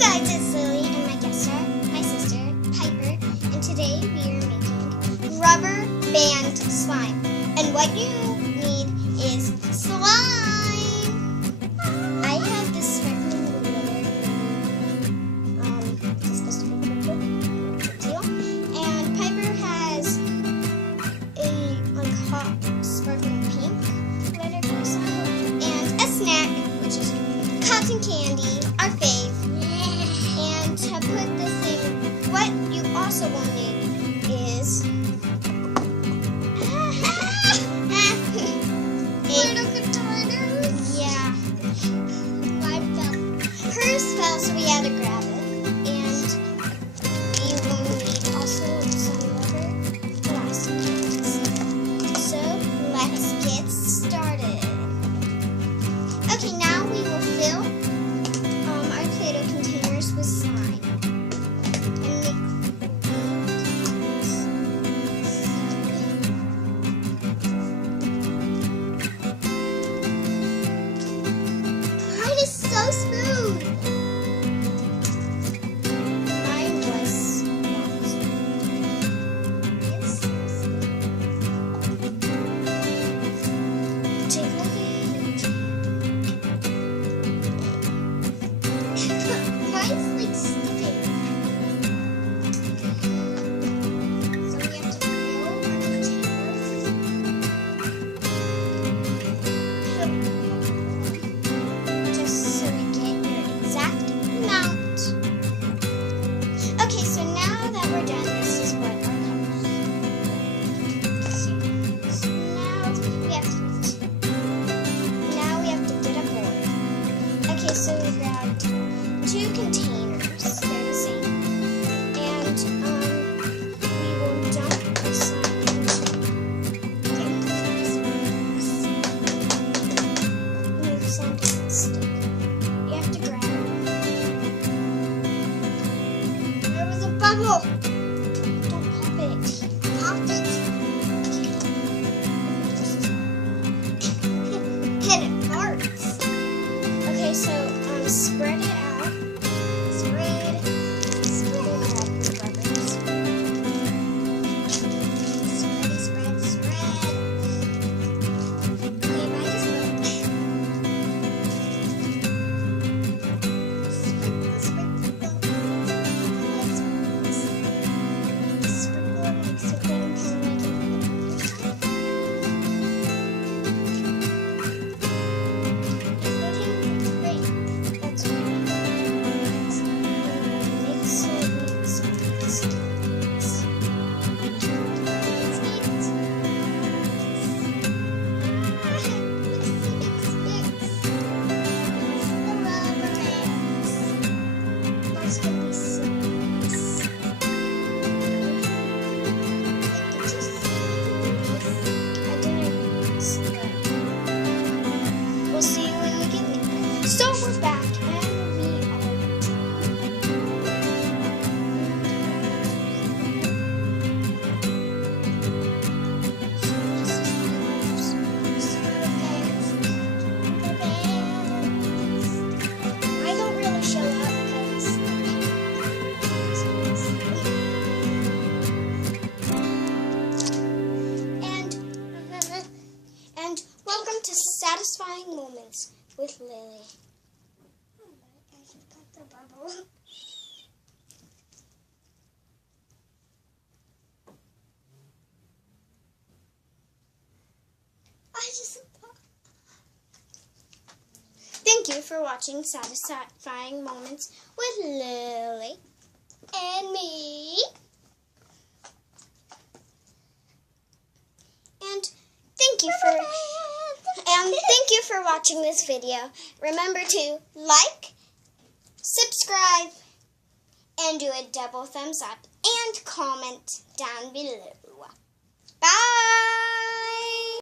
guys, it's Lily and my guest star, my sister, Piper, and today we are making rubber band slime. And what you need is slime. I have this sparkling glitter, it's supposed to be purple, deal. And Piper has a hot sparkling pink glitter for slime, and a snack, which is cotton candy, our fave. And to put this in, what you also will need is hers fell, so we had to grab it. And we will need also some rubber elastic bands. So let's get started. Okay, now we will fill our Play-Doh containers with slime. Mine is so smooth. Mine was not smooth. It's so smooth. Take a look. Mine's like sticking. So we have to fill our containers. Just so we get your exact amount. Okay, so now that we're done, this is what our colors. So now we have to get a board. Okay, so we grabbed 2 containers. They're the same. And we will dump the slime into. Move some stick. You have to grab it. There was a bubble. Don't pop it. Pop it. Hit it hurts. Okay, so spread it out. Spread it out with rubbers. Spread. Okay, mine is broke. We'll see you when we get there. So we're back and we are I don't really show up and welcome to Satisfying Moments with Lily. I just got the bubble. Thank you for watching Satisfying Moments with Lily and me. And thank you for watching this video. Remember to like, subscribe, and do a double thumbs up and comment down below. Bye!